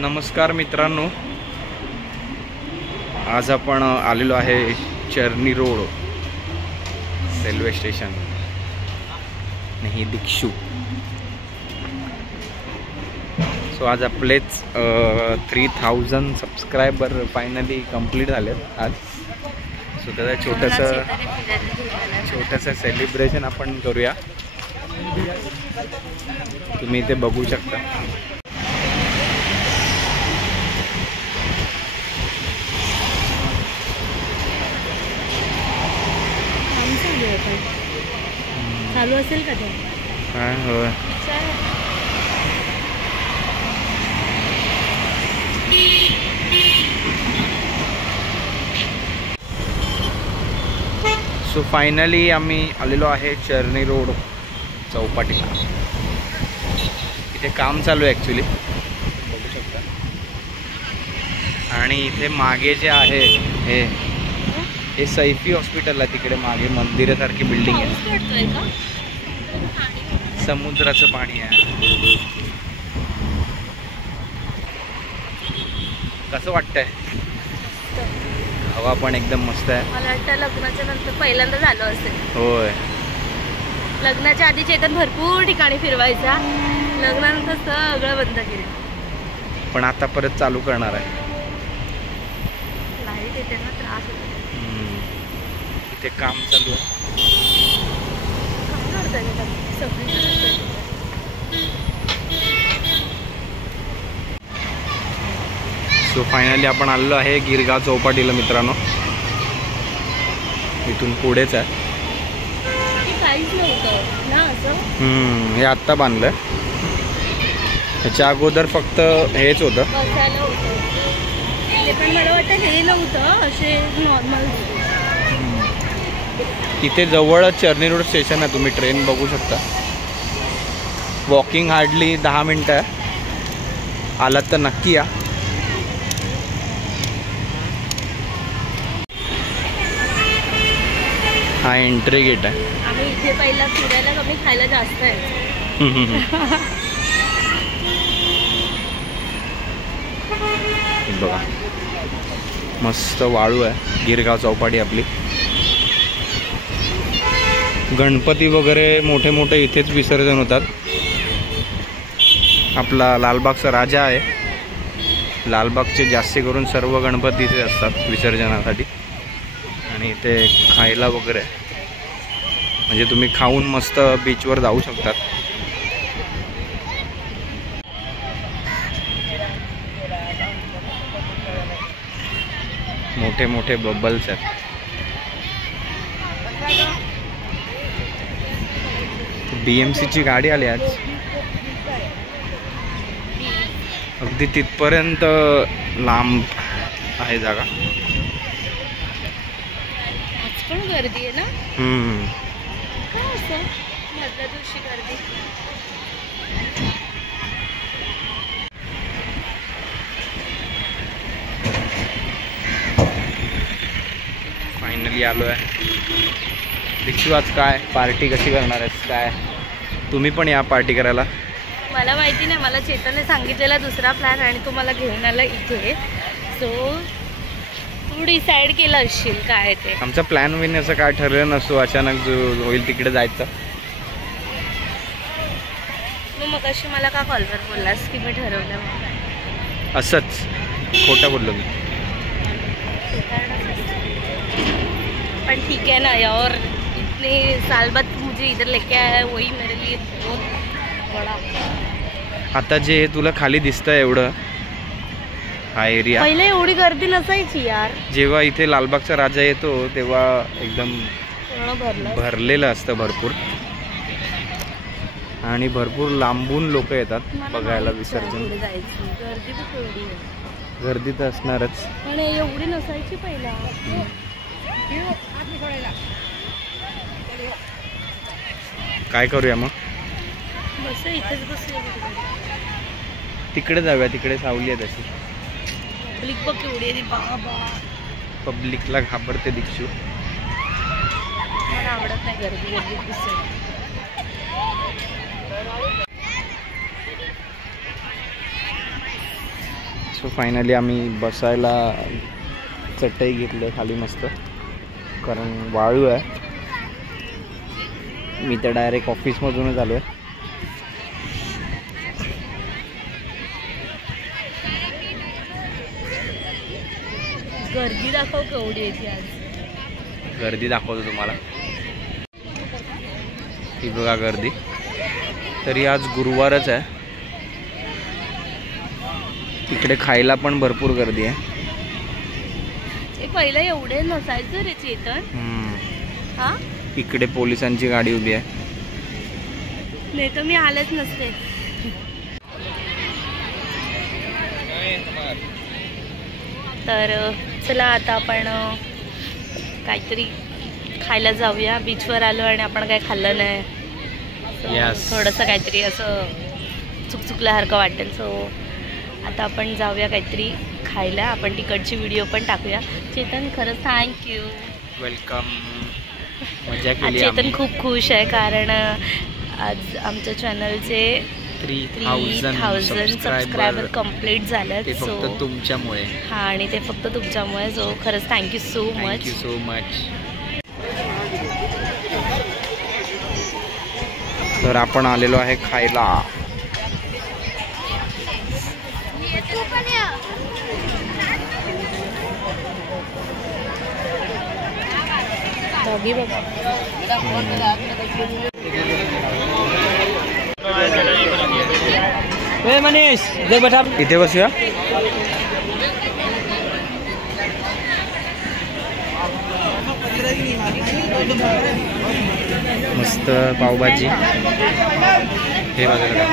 नमस्कार मित्रांनो, आज आपण आलेलो आहे चर्नी रोड रेल्वे स्टेशन नाही दिक्षू. सो आज आपलेच 3000 सबस्क्रायबर फायनली कंप्लीट झालेत आज. सो त्याचं छोटंसं सेलिब्रेशन आपण करूया. तुम्ही इथे बघू शकता. चालू असेल का ते? हां हो. सो फायनली आम्ही आलेलो आहे चर्नी रोड चौपाटीला. इथे काम चालू आहे ॲक्च्युली, बघू शकता. आणि इथे मागे जे आहे हे सैफी हॉस्पिटल आहे. तिकडे मागे मंदिरासारखी बिल्डिंग आहे. समुद्राचं पाणी आहे. कसं वाटतंय? हवा पण एकदम मस्त आहे. मला वाटतं लग्नाच्या नंतर पहिल्यांदा झालं असेल. होय, लग्नाच्या आधी चेतन भरपूर ठिकाणी फिरवायचा, लग्नानंतर सगळं बंद केलं. पण आता परत चालू करणार आहे. लाईट येते ना, त्रास होतो. इथे काम चालू आहे. सो फायनली आपण आलेलो आहे गिरगाव चौपाटीला मित्रांनो. इथून पुढेच आहे. काहीच नव्हतं ना असं. हे आत्ता बांधलंय. ह्याच्या अगोदर फक्त हेच होतं. बसायला होतं ते, पण मला वाटतं हे नव्हतं, असे नॉर्मल. इथे जवळच चर्नी रोड स्टेशन आहे. तुम्ही ट्रेन बघू शकता. वॉकिंग हार्डली 10 मिनटं आहे. आलात तर नक्की या. हा एंट्री गेट आहे. आम्ही इथे पहिला फिरायला कमी, खायला जास्त आहे. बघा मस्त वाळू आहे. गिरगाव चौपाटी आपली. गणपती वगैरे मोठे मोठे इथेच विसर्जन होतात. आपला लालबागचा राजा आहे. लालबागचे जास्ती करून सर्व गणपती इथे असतात विसर्जनासाठी. आणि इथे खायला वगैरे, म्हणजे तुम्ही खाऊन मस्त बीचवर जाऊ शकतात. मोठे मोठे बबल्स आहेत. BMCची गाडी आली आज. अगदी तिथपर्यंत लांब आहे जागा. आज पण गर्दी आहे ना. का असं मधल्या दिवशी गर्दी? फायनली आलो आहे. दिक्षू आज काय पार्टी कशी करणार आहेस काय? तुम्ही पण या पार्टी करायला. मला माहिती नाही, मला चेतनने सांगितलेला दुसरा प्लॅन आणि तो मला घेऊन आला इथे. सो तू डिसाईड केलं असशील काय ते. आमचा प्लॅन विन असं काय ठरलं नसतो. अचानक जो होईल तिकडे जायचं. मग अशी मला का कॉलवर बोललास की मी ठरवलं? असंच खोटं बोललो मी. पण ठीक है ना यार, इतने साल बाद मुझे इधर लेके आया, वही मेरे लिए बहुत बड़ा. आता जे तुला खाली दिसतंय एवढं हा एरिया, पहिले एवढी गर्दी नसायची यार. जेव्हा इथे लालबागचा राजा येतो तेव्हा एकदम भरलेलं असतं भरपूर. आणि भरपूर लांबून लोक येतात बघायला विसर्जन. गर्दी तर असणारच, पण एवढी नसायची पहिला. काय करूया मग? बस इथेच बसूया. तिकडे जाऊया. तिकडे सावली आहे तशी. पब्लिक बघ केवढी आहे बाबा. पब्लिकला घाबरते दिक्षू. मला आवडत नाही गर्दी गर्दी दिसत. सो फायनली आम्ही बसायला चटई घेतलं खाली मस्त, कारण वाळू आहे. मी तर डायरेक्ट ऑफिसमधूनच आलो आहे. गर्दी दाखव केवढी आहे ती आज. गर्दी दाखवतो तुम्हाला. ही बघा गर्दी. तरी आज गुरुवारच आहे. इकडे खायला पण भरपूर गर्दी आहे. पहिलं एवढे नसायचं रे चेतन. हा इकडे पोलिसांची गाडी उभी आहे. नाही तर मी आलेच नसते. तर चला आता आपण काहीतरी खायला जाऊया. बीचवर आलो आणि आपण काय खाल्लं नाही. थोडंसं काहीतरी असं चुकचुकल्यासारखं वाटेल. सो आता आपण जाऊया काहीतरी खायला. आपण तिकडची व्हिडिओ पण टाकूया. चेतन खरंच थँक्यू. वेलकम. मजा केली. चेतन खूप खुश आहे कारण आज आमच्या चॅनलचे 3000 सबस्क्रायबर कंप्लीट झालेत. ते फक्त तुमच्यामुळे. हां, आणि ते फक्त तुमच्यामुळे. सो खरंच thank you so much. Thank you so much. तर आपण आलेलो आहे खायला. डॉगी बघा. मनीष इथे बसूया. मस्त पावभाजी. हे बाजूला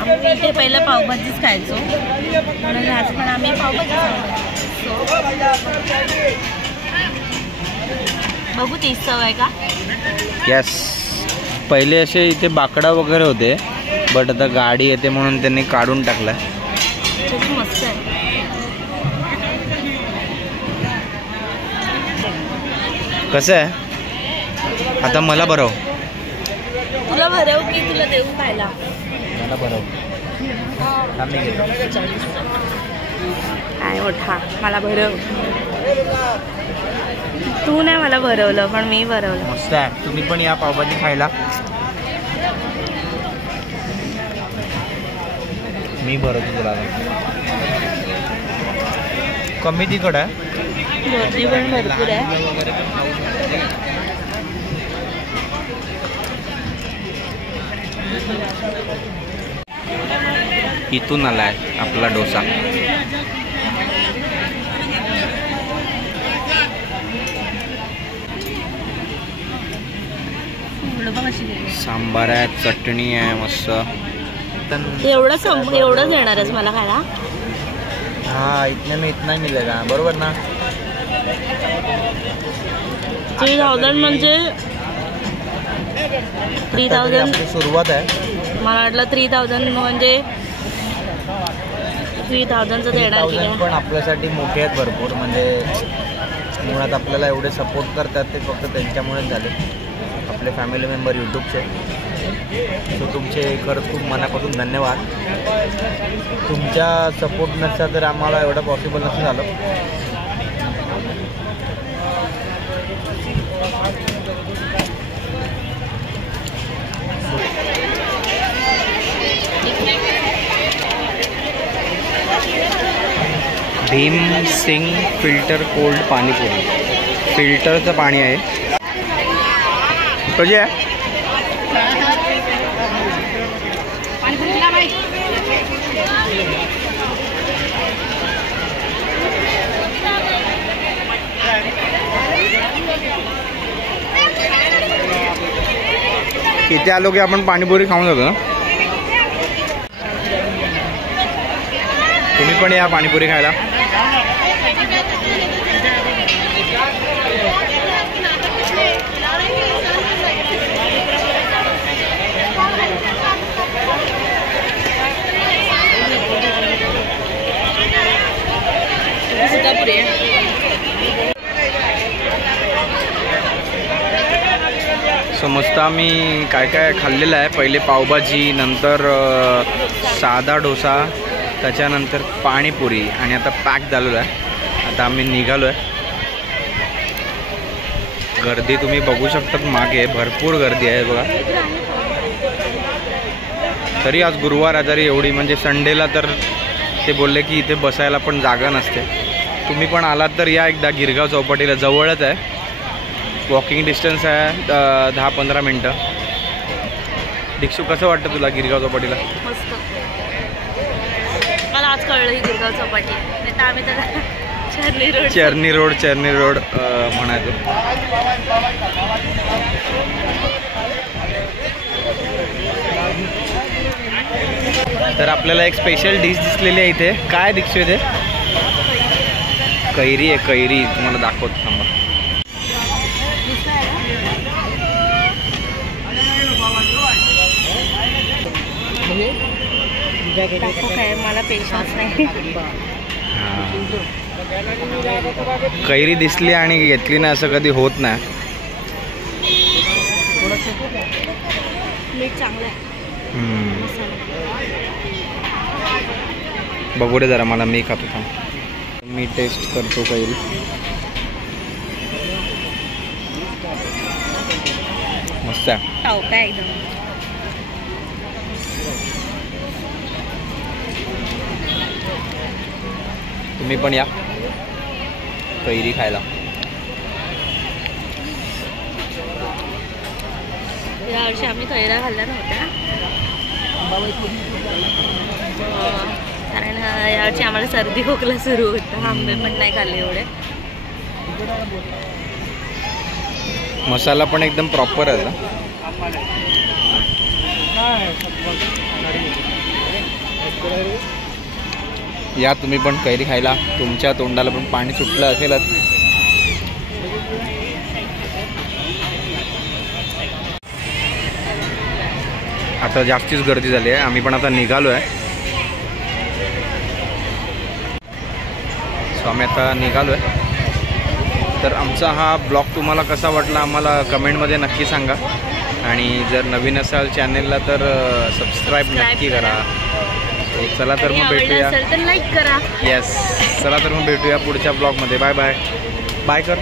आम्ही इथे पहिलं पावभाजीच खायचो म्हणून आज पण आम्ही पावभाजी. बघू ती चव आहे का. यस. पहिले असे इथे बाकडा वगैरे होते, बट आता गाडी येते म्हणून त्यांनी काढून टाकलं. मस्त आहे. कसं आहे आता मला भरव. तुला भरव की तुला देऊ खायला. मला भरव. काय मोठा मला भरव. तू नाही मला भरवलं पण मी भरवलं. मस्त आहे. तुम्ही पण या पावभाजी खायला. मी भरवतो तुला. कमी तिखट आहे. गर्दी पण भरपूर आहे. इथून आलाय आपला डोसा. सांबार आहे, चटणी आहे मस्त. एवढंच येणारच मला खायला. हाँ, इतने में इतना ही मिलेगा. बरोबर ना. 3000 म्हणजे 3000 सुरुवात आहे. मला वाटलं 3000 म्हणजे 3000चं देणार की काय. पण आपल्यासाठी मोठे आहेत भरपूर. म्हणजे मुळात आपल्याला एवढे सपोर्ट करतात ते फक्त त्यांच्यामुळेच झाले. आपले फॅमिली मेंबर यूट्यूबचे. सो तुमचे खरंच खूप मनापासून धन्यवाद. तुमच्या सपोर्ट नसता तर आम्हाला एवढं पॉसिबल नसतं झालं. Bhim Singh filter cold panipuri. फिल्टरचं पाणी आहे. कशी आहे. इथे आलो की आपण पाणीपुरी खाऊन जातो ना. तुम्ही पण या पाणीपुरी खायला. सो मस्त आम्ही काय काय खाल्लेलं आहे. पहिले पावभाजी, नंतर साधा डोसा, त्याच्यानंतर पाणीपुरी आणि आता पॅक झालेलो आहे. आता आम्ही निघालो आहे. गर्दी तुम्ही बघू शकतात, मागे भरपूर गर्दी आहे बघा. तरी आज गुरुवार आजारी एवढी, म्हणजे संडेला तर ते बोलले की इथे बसायला पण जागा नसते. तुम्ही पण आलात तर या एकदा गिरगाव चौपाटीला, जवळच आहे, वॉकिंग डिस्टन्स आहे 10-15 मिनटं. दीक्षू कसं वाटतं तुला गिरगाव चौपाटीला? मस्त. मला आज कळलं ही गिरगाव चौपाटी आहे, नाही तर आम्ही त्याला चर्नी रोड म्हणायचो. तर आपल्याला एक स्पेशल डिश दिसलेली आहे इथे. काय दीक्षू इथे? कैरी आहे, कैरी. तुम्हाला दाखवतो थांबा. काय मला पेशन्स नाही. कैरी दिसली आणि घेतली नाही असं कधी होत नाही. मीठ चांगलं आहे. बघू दे जरा मला, मी खातो थांब. मी टेस्ट करतो कैरी. मस्त आहे. टावका एकदम. तुम्ही पण या कैरी खायला. यावर्षी आम्ही कैऱ्या खाल्ल्या नव्हत्या, कारण यावर्षी आम्हाला सर्दी खोकला सुरू होता. आंबे पण नाही खाल्ले एवढे. मसाला पण एकदम प्रॉपर आहे ना. या तुम्ही पण कैरी खायला. तुमच्या तोंडाला पण पाणी सुटलं असेलच. आता जास्तीच गर्दी झाली आहे. आम्ही पण आता निघालो आहे. सो आम्ही आता निघालो आहे. तर आमचा हा ब्लॉग तुम्हाला कसा वाटला आम्हाला कमेंटमध्ये नक्की सांगा. आणि जर नवीन असाल चॅनेलला तर सबस्क्राईब नक्की करा. चला तर मग भेटूया. लाईक करा. येस, चला तर मग भेटूया पुढच्या ब्लॉगमध्ये. Bye bye. बाय कर.